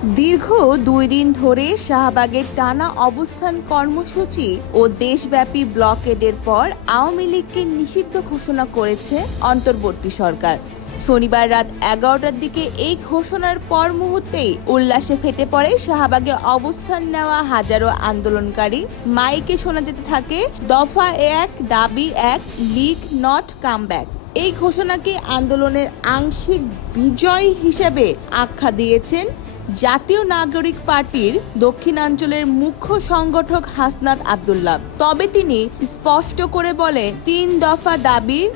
দীর্ঘ 2 দিন ধরে শাহবাগের টানা অবস্থান কর্মসূচি ও দেশব্যাপী ব্লকেডের পর আওয়ামী লীগকে নিষিদ্ধ ঘোষণা করেছে অন্তর্বর্তী সরকার। শনিবার রাত 11টার দিকে এই ঘোষণার পর মুহূর্তেই উল্লাসে ফেটে পড়ে শাহবাগে অবস্থান নেওয়া হাজারো আন্দোলনকারী। মাইকে শোনা যেতে থাকে দফা 1 দাবি 1 লীগ নট কাম ব্যাক। এই ঘোষণাকে আন্দোলনের আংশিক বিজয় হিসেবে আখ্যা দিয়েছেন জাতীয় নাগরিক পার্টির দক্ষিণাঞ্চলের মুখ্য সংগঠক হাসনাত আব্দুল্লাহ। তবে তিনি স্পষ্ট করে বলেন, 3 দফা দাবির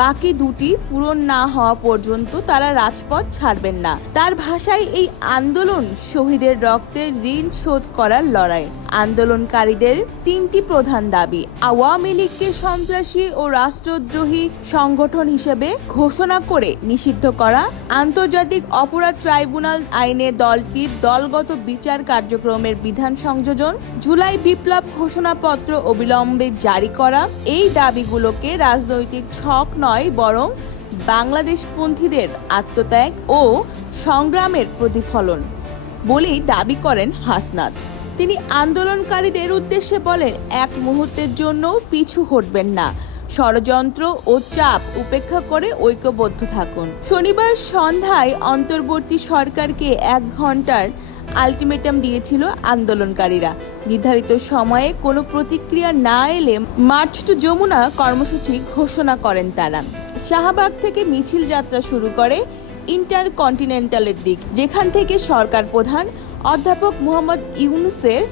বাকি 2টি পূরণ না হওয়া পর্যন্ত তারা রাজপথ ছাড়বেন না। তার ভাষায় এই আন্দোলন শহীদের রক্তের ঋণ শোধ করার লড়াই। আন্দোলনকারীদের 3টি প্রধান দাবি: আওয়ামী লীগকে সন্ত্রাসী ও রাষ্ট্রদ্রোহী সংগঠন হিসেবে ঘোষণা করে নিষিদ্ধ করা, আন্তর্জাতিক অপরাধ ট্রাইব্যুনাল আইনে দলটির দলগত বিচার কার্যক্রমের বিধান সংযোজন, জুলাই বিপ্লব ঘোষণাপত্র অবিলম্বে জারি করা। এই দাবিগুলোকে রাজনৈতিক ছক নয়, বরং বাংলাদেশপন্থীদের আত্মত্যাগ ও সংগ্রামের প্রতিফলন বলেই দাবি করেন হাসনাত। তিনি আন্দোলনকারীদের উদ্দেশ্যে বলেন, এক মুহূর্তের জন্য পিছু হটবেন না, ষড়যন্ত্র ও চাপ উপেক্ষা করে ঐক্যবদ্ধ থাকুন। শনিবার সন্ধ্যায় অন্তর্বর্তী সরকারকে 1 ঘন্টার আলটিমেটাম দিয়েছিল আন্দোলনকারীরা। নির্ধারিত সময়ে কোনো প্রতিক্রিয়া না এলে মার্চ টু যমুনা কর্মসূচি ঘোষণা করেন তারা। শাহবাগ থেকে মিছিল যাত্রা শুরু করে ইন্টারকন্টিনেন্টালের দিক, যেখান থেকে সরকার প্রধান অধ্যাপক মোহাম্মদ ইউনূসের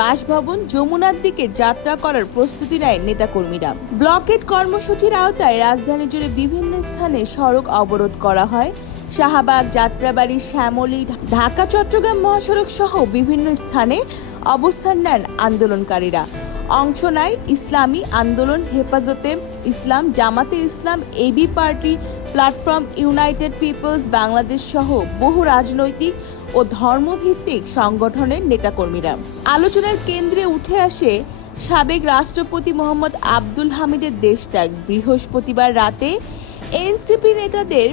বাসভবন যমুনার দিকে যাত্রা করার প্রস্তুতি নেয় নেতাকর্মীরা। ব্লকেড কর্মসূচির আওতায় রাজধানী জুড়ে বিভিন্ন স্থানে সড়ক অবরোধ করা হয়। শাহবাগ, যাত্রাবাড়ি, শ্যামলী, ঢাকা চট্টগ্রাম মহাসড়ক সহ বিভিন্ন স্থানে অবস্থান নেন আন্দোলনকারীরা। অংশ নেয় ইসলামী আন্দোলন, Hefazate Islam, Jamaate Islam, AB Party, platform, United People's Bangladesh সহ বহু রাজনৈতিক ও ধর্মভিত্তিক সংগঠনের নেতাকর্মীরা। আলোচনার কেন্দ্রে উঠে আসে সাবেক রাষ্ট্রপতি মোহাম্মদ আব্দুল হামিদের দেশত্যাগ। বৃহস্পতিবার রাতে এনসিপি নেতাদের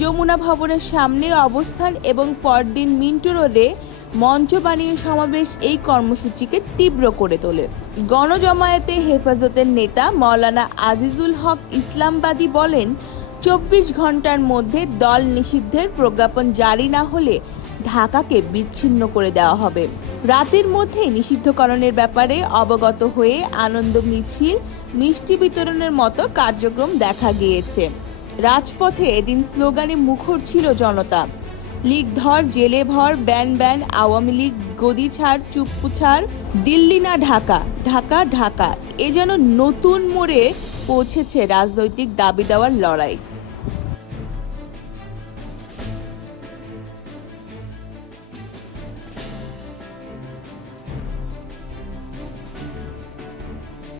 যমুনা ভবনের সামনে অবস্থান এবং পরদিন মিন্টো রোডে মঞ্চ বানিয়ে সমাবেশ এই কর্মসূচিকে তীব্র করে তোলে। গণজমায়েতে হেফাজতের নেতা মাওলানা আজিজুল হক ইসলামবাদী বলেন, 24 ঘন্টার মধ্যে দল নিষিদ্ধের প্রজ্ঞাপন জারি না হলে ঢাকাকে বিচ্ছিন্ন করে দেওয়া হবে। রাতের মধ্যেই নিষিদ্ধকরণের ব্যাপারে অবগত হয়ে আনন্দ মিছিল, মিষ্টি বিতরণের মতো কার্যক্রম দেখা গিয়েছে। রাজপথে এদিন স্লোগানে মুখর ছিল জনতা। লীগ ধর, জেলে ভর, ব্যান ব্যান, আওয়ামী লীগ গদি ছাড়, চুপ্পু ছাড়, দিল্লি না ঢাকা, ঢাকা ঢাকা। এ যেন নতুন মোড়ে পৌঁছেছে রাজনৈতিক দাবি দেওয়ার লড়াই।